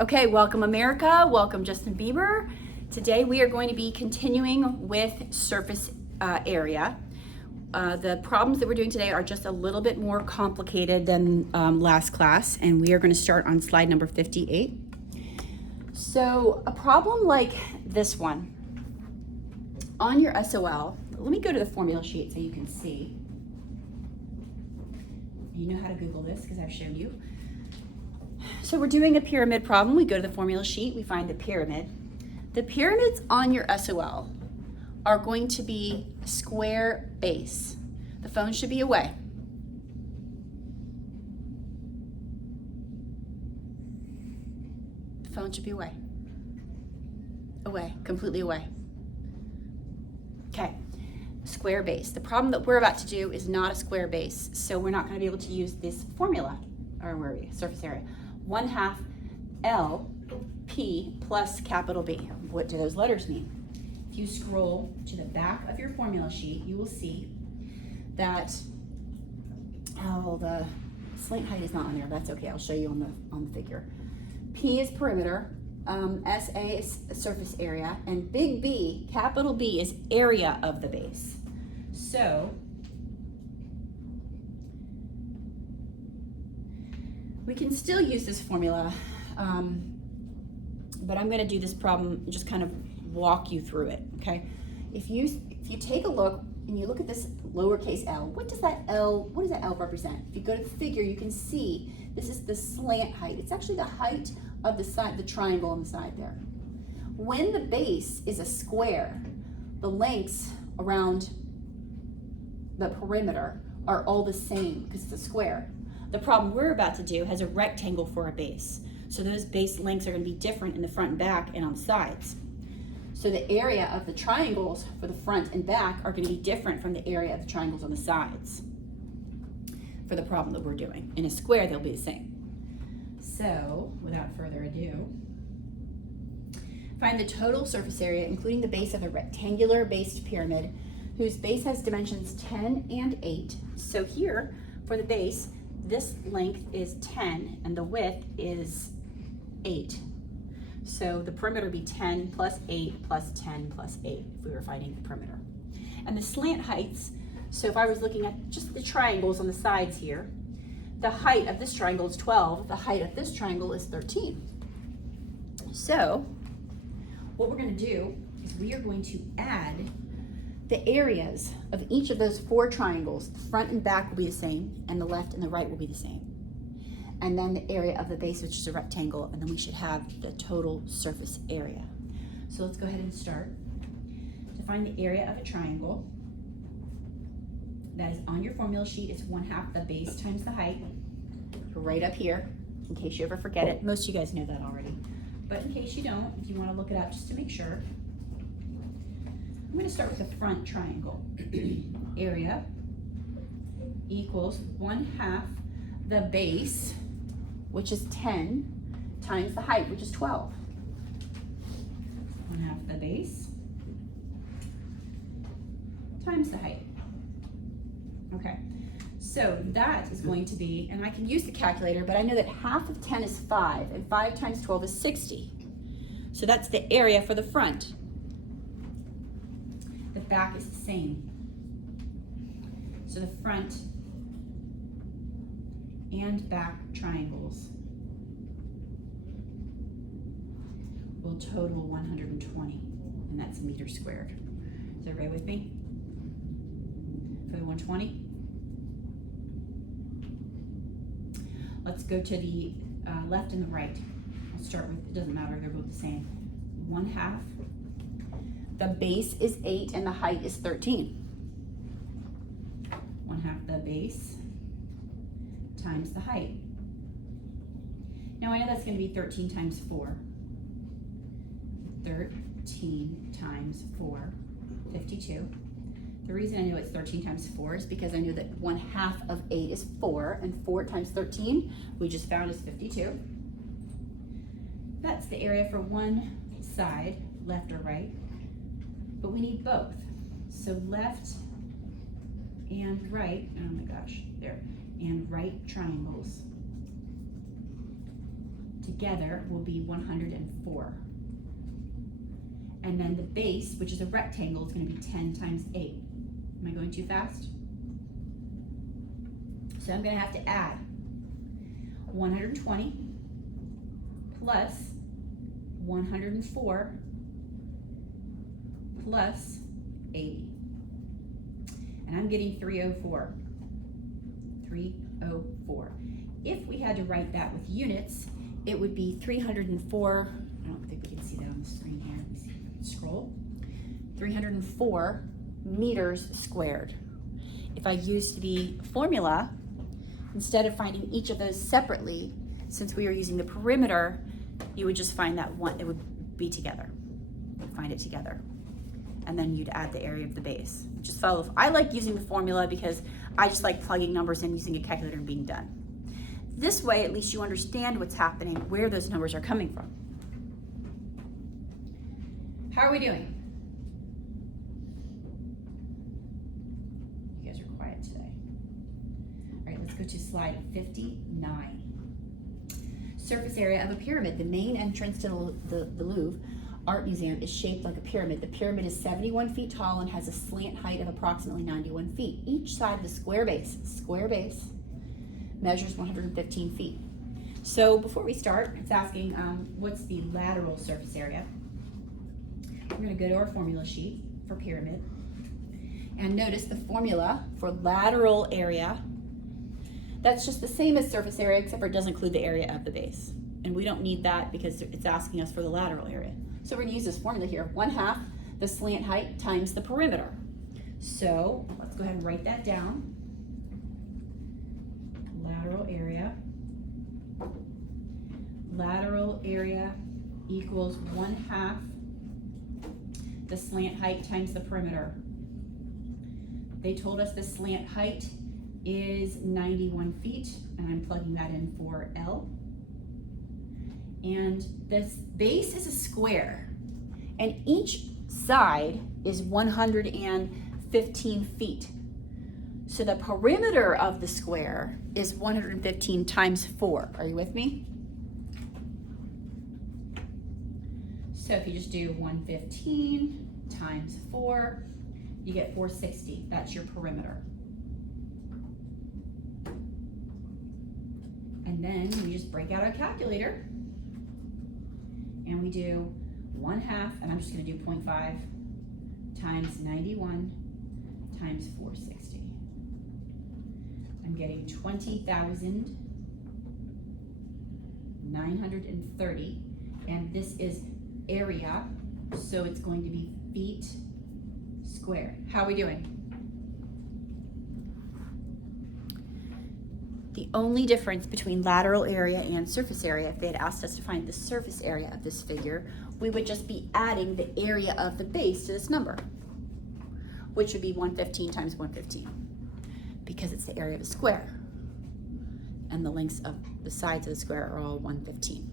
Okay, welcome America, welcome Justin Bieber. Today we are going to be continuing with surface area. The problems that we're doing today are just a little bit more complicated than last class, and we are going to start on slide number 58. So a problem like this one, on your SOL, let me go to the formula sheet so you can see. You know how to Google this because I've shown you. So we're doing a pyramid problem. We go to the formula sheet, we find the pyramid. The pyramids on your SOL are going to be square base. The phone should be away. The phone should be away. Away, completely away. Okay, square base. The problem that we're about to do is not a square base, so we're not going to be able to use this formula, or where are we? Surface area. 1/2 LP plus capital B. What do those letters mean? If you scroll to the back of your formula sheet, you will see that, the slant height is not on there. That's okay. I'll show you on the figure. P is perimeter, SA is surface area, and big B, capital B, is area of the base. So we can still use this formula, but I'm going to do this problem and just kind of walk you through it, okay? If you take a look and you look at this lowercase l, what does that L represent? If you go to the figure, you can see this is the slant height. It's actually the height of the side, the triangle on the side there. When the base is a square, the lengths around the perimeter are all the same because it's a square. The problem we're about to do has a rectangle for a base. So those base lengths are going to be different in the front and back and on the sides. So the area of the triangles for the front and back are going to be different from the area of the triangles on the sides for the problem that we're doing. In a square, they'll be the same. So without further ado, find the total surface area, including the base of a rectangular based pyramid whose base has dimensions 10 and 8. So here, for the base, this length is 10 and the width is 8. So the perimeter would be 10 plus 8 plus 10 plus 8 if we were finding the perimeter. And the slant heights, so if I was looking at just the triangles on the sides here, the height of this triangle is 12, the height of this triangle is 13. So what we're going to do is we are going to add the areas of each of those 4 triangles. The front and back will be the same, and the left and the right will be the same. And then the area of the base, which is a rectangle, and then we should have the total surface area. So let's go ahead and start. To find the area of a triangle that is on your formula sheet, it's 1/2 the base times the height. Right up here, in case you ever forget it. Most of you guys know that already. But in case you don't, if you want to look it up just to make sure, I'm going to start with the front triangle. Area equals 1/2 the base, which is 10, times the height, which is 12. 1/2 the base times the height. Okay, so that is going to be, and I can use the calculator, but I know that 1/2 of 10 is 5, and 5 times 12 is 60. So that's the area for the front. The back is the same. So the front and back triangles will total 120, and that's meters squared. Is everybody with me? For the 120? Let's go to the left and the right. I'll start with, it doesn't matter, they're both the same. 1/2. The base is 8 and the height is 13. 1/2 the base times the height. Now I know that's going to be 13 times 4. 13 times 4, 52. The reason I know it's 13 times 4 is because I know that 1/2 of 8 is 4, and 4 times 13 we just found is 52. That's the area for one side, left or right, but we need both. So left and right, oh my gosh, there, and right triangles together will be 104. And then the base, which is a rectangle, is going to be 10 times 8. Am I going too fast? So I'm going to have to add 120 plus 104 plus 80. And I'm getting 304. 304. If we had to write that with units, it would be 304. I don't think we can see that on the screen here. Let me see if I can scroll. 304 meters squared. If I used the formula, instead of finding each of those separately, since we are using the perimeter, you would just find that one, it would be together. You'd find it together. And then you'd add the area of the base. Just follow. I like using the formula because I just like plugging numbers in, using a calculator, and being done. This way, at least you understand what's happening, where those numbers are coming from. How are we doing? You guys are quiet today. All right, let's go to slide 59. Surface area of a pyramid. The main entrance to the Louvre Art Museum is shaped like a pyramid. The pyramid is 71 feet tall and has a slant height of approximately 91 feet. Each side of the square base measures 115 feet. So before we start, it's asking what's the lateral surface area. We're going to go to our formula sheet for pyramid. And notice the formula for lateral area. That's just the same as surface area, except for it doesn't include the area of the base. And we don't need that because it's asking us for the lateral area. So we're going to use this formula here, 1/2 the slant height times the perimeter. So let's go ahead and write that down. Lateral area. Lateral area equals 1/2 the slant height times the perimeter. They told us the slant height is 91 feet, and I'm plugging that in for L. And this base is a square, and each side is 115 feet. So the perimeter of the square is 115 times 4. Are you with me? So if you just do 115 times 4, you get 460. That's your perimeter. And then we just break out our calculator and we do 1/2, and I'm just going to do 0.5 times 91 times 460. I'm getting 20,930, and this is area, so it's going to be feet squared. How are we doing? The only difference between lateral area and surface area, if they had asked us to find the surface area of this figure, we would just be adding the area of the base to this number, which would be 115 times 115, because it's the area of a square, and the lengths of the sides of the square are all 115.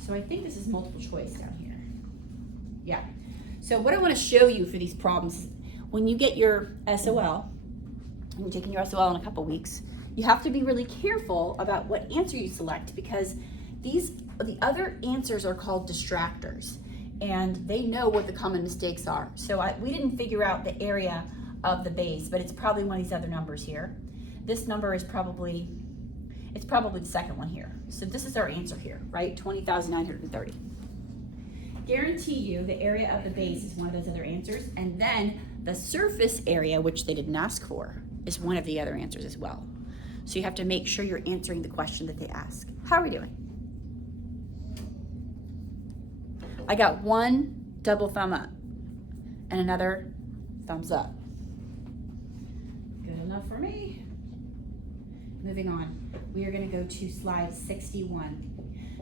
So I think this is multiple choice down here. Yeah. So what I want to show you for these problems, when you get your SOL, and you're taking your SOL in a couple weeks, you have to be really careful about what answer you select, because the other answers are called distractors, and they know what the common mistakes are. So we didn't figure out the area of the base, but it's probably one of these other numbers here. This number is probably the second one here. So this is our answer here, right? 20,930. Guarantee you the area of the base is one of those other answers, and then the surface area, which they didn't ask for, is one of the other answers as well. So you have to make sure you're answering the question that they ask. How are we doing? I got one double thumb up and another thumbs up. Good enough for me. Moving on, we are going to go to slide 61,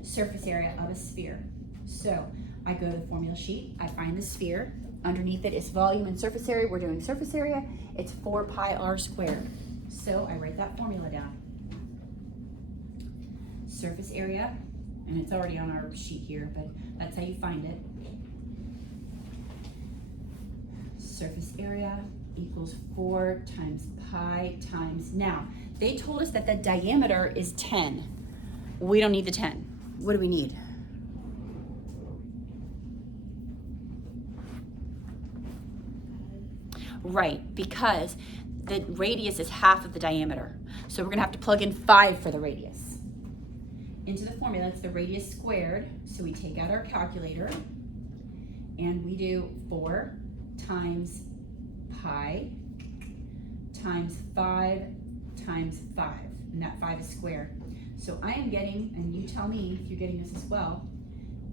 surface area of a sphere. So I go to the formula sheet, I find the sphere. Underneath it is volume and surface area. We're doing surface area. It's 4 pi r squared. So I write that formula down. Surface area, and it's already on our sheet here, but that's how you find it. Surface area equals 4 times pi times, now, they told us that the diameter is 10. We don't need the 10. What do we need? Right, because the radius is half of the diameter. So we're gonna have to plug in 5 for the radius. Into the formula, it's the radius squared. So we take out our calculator and we do 4 times pi times 5 times 5. And that 5 is squared. So I am getting, and you tell me if you're getting this as well,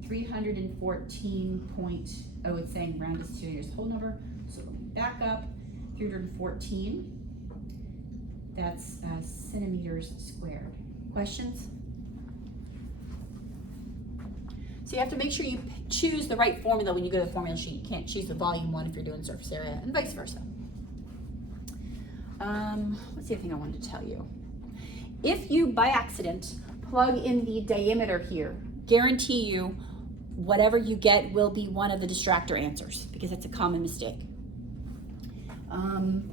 314 oh, it's saying round is to here's the whole number. So let me back up, 314. That's centimeters squared. Questions? So you have to make sure you choose the right formula when you go to the formula sheet. You can't choose the volume one if you're doing surface area, and vice versa. What's the other thing I wanted to tell you? If you, by accident, plug in the diameter here, guarantee you whatever you get will be one of the distractor answers, because that's a common mistake.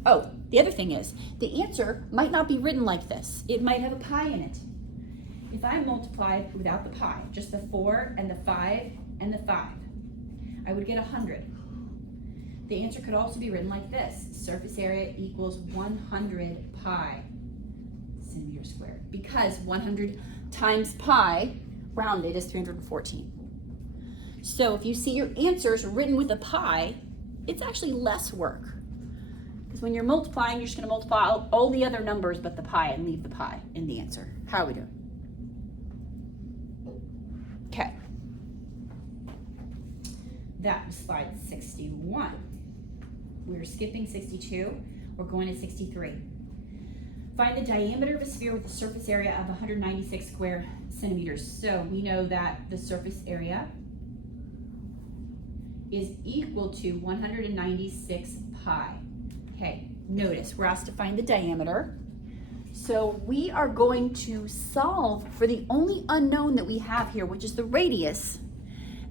Oh, the other thing is, the answer might not be written like this. It might have a pi in it. If I multiplied without the pi, just the 4 and the 5 and the 5, I would get 100. The answer could also be written like this. Surface area equals 100 pi centimeters squared, because 100 times pi, rounded, is 314. So if you see your answers written with a pi, it's actually less work. Because when you're multiplying, you're just going to multiply all the other numbers but the pi and leave the pi in the answer. How are we doing? Okay. That was slide 61. We're skipping 62. We're going to 63. Find the diameter of a sphere with a surface area of 196 square centimeters. So we know that the surface area is equal to 196 pi. Okay, notice we're asked to find the diameter. So we are going to solve for the only unknown that we have here, which is the radius.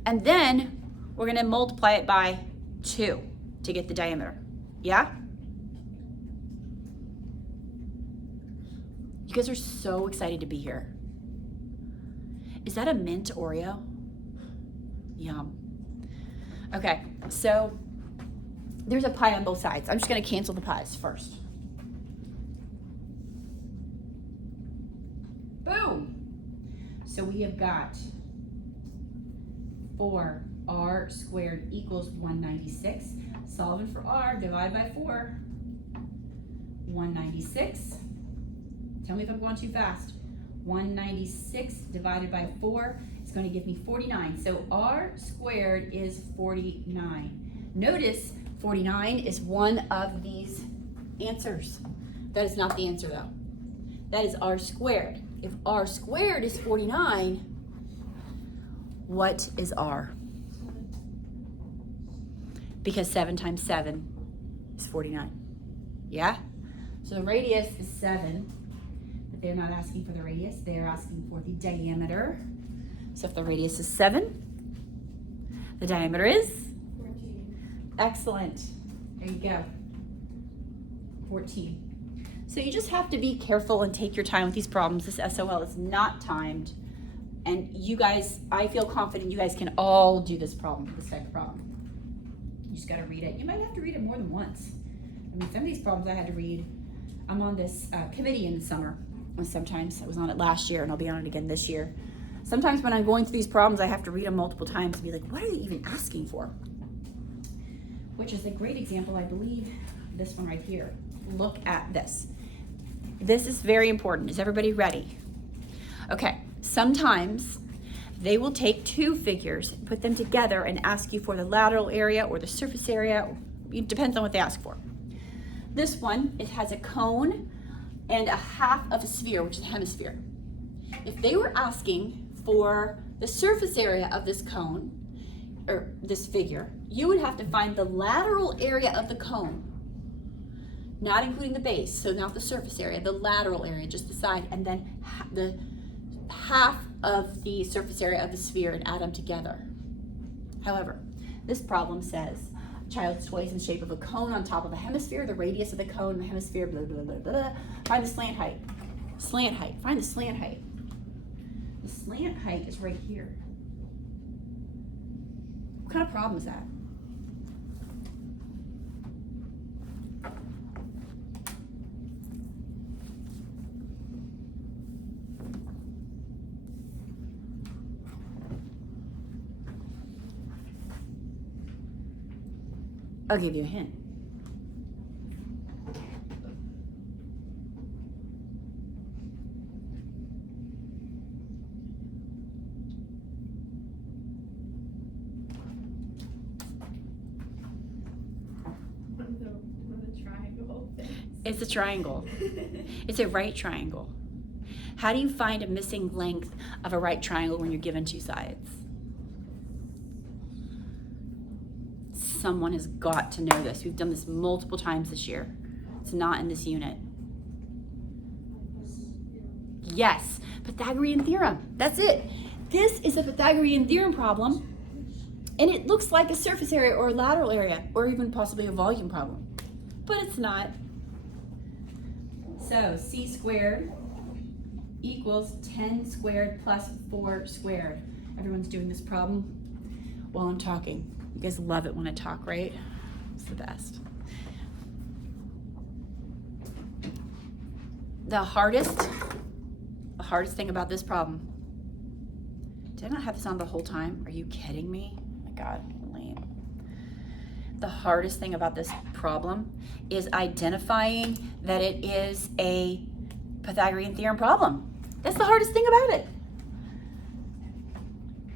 And then we're going to multiply it by 2 to get the diameter. Yeah? You guys are so excited to be here. Is that a mint Oreo? Yum. Okay, so there's a pi on both sides. I'm just going to cancel the pi's first. Boom. So we have got 4r squared equals 196. Solving for r, divide by 4. 196. Tell me if I'm going too fast. 196 divided by 4 is going to give me 49. So r squared is 49. Notice 49 is one of these answers. That is not the answer though. That is r squared. If r squared is 49, what is r? Because 7 times 7 is 49. Yeah? So the radius is 7. But they're not asking for the radius. They're asking for the diameter. So if the radius is 7, the diameter is? 14. Excellent. There you go. 14. So you just have to be careful and take your time with these problems. This SOL is not timed. And you guys, I feel confident you guys can all do this problem, this type of problem. You just gotta read it. You might have to read it more than once. I mean, some of these problems I had to read. I'm on this committee in the summer. And sometimes I was on it last year and I'll be on it again this year. Sometimes when I'm going through these problems, I have to read them multiple times and be like, what are they even asking for? Which is a great example, I believe, this one right here. Look at this. This is very important. Is everybody ready? Okay, sometimes they will take two figures, put them together, and ask you for the lateral area or the surface area. It depends on what they ask for. This one, it has a cone and a half of a sphere, which is a hemisphere. If they were asking for the surface area of this cone, or this figure, you would have to find the lateral area of the cone, not including the base, so not the surface area, the lateral area, just the side, and then the half of the surface area of the sphere and add them together. However, this problem says child's toy is in the shape of a cone on top of a hemisphere, the radius of the cone, the hemisphere, blah, blah, blah, blah. Find the slant height. Slant height, find the slant height. The slant height is right here. What kind of problem is that? I'll give you a hint. It's a triangle. It's a right triangle. How do you find a missing length of a right triangle when you're given two sides? Someone has got to know this. We've done this multiple times this year. It's not in this unit. Yes, Pythagorean theorem. That's it. This is a Pythagorean theorem problem, and it looks like a surface area or a lateral area, or even possibly a volume problem, but it's not. So c squared equals 10 squared plus 4 squared. Everyone's doing this problem while I'm talking. You guys love it when I talk, right? It's the best. The hardest thing about this problem, did I not have this on the whole time? Are you kidding me? Oh my God, lame. The hardest thing about this problem is identifying that it is a Pythagorean theorem problem. That's the hardest thing about it.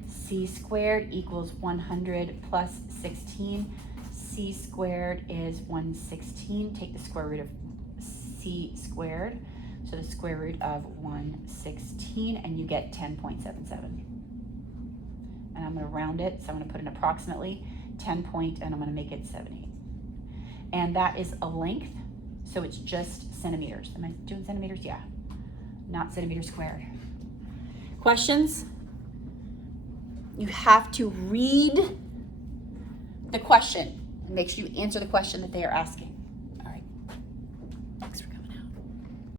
C squared equals 100 plus 16. C squared is 116. Take the square root of C squared. So the square root of 116, and you get 10.77. And I'm going to round it, so I'm going to put in approximately 10 point, and I'm going to make it 78. And that is a length, so it's just centimeters. Am I doing centimeters? Yeah. Not centimeters squared. Questions? You have to read the question and make sure you answer the question that they are asking. All right. Thanks for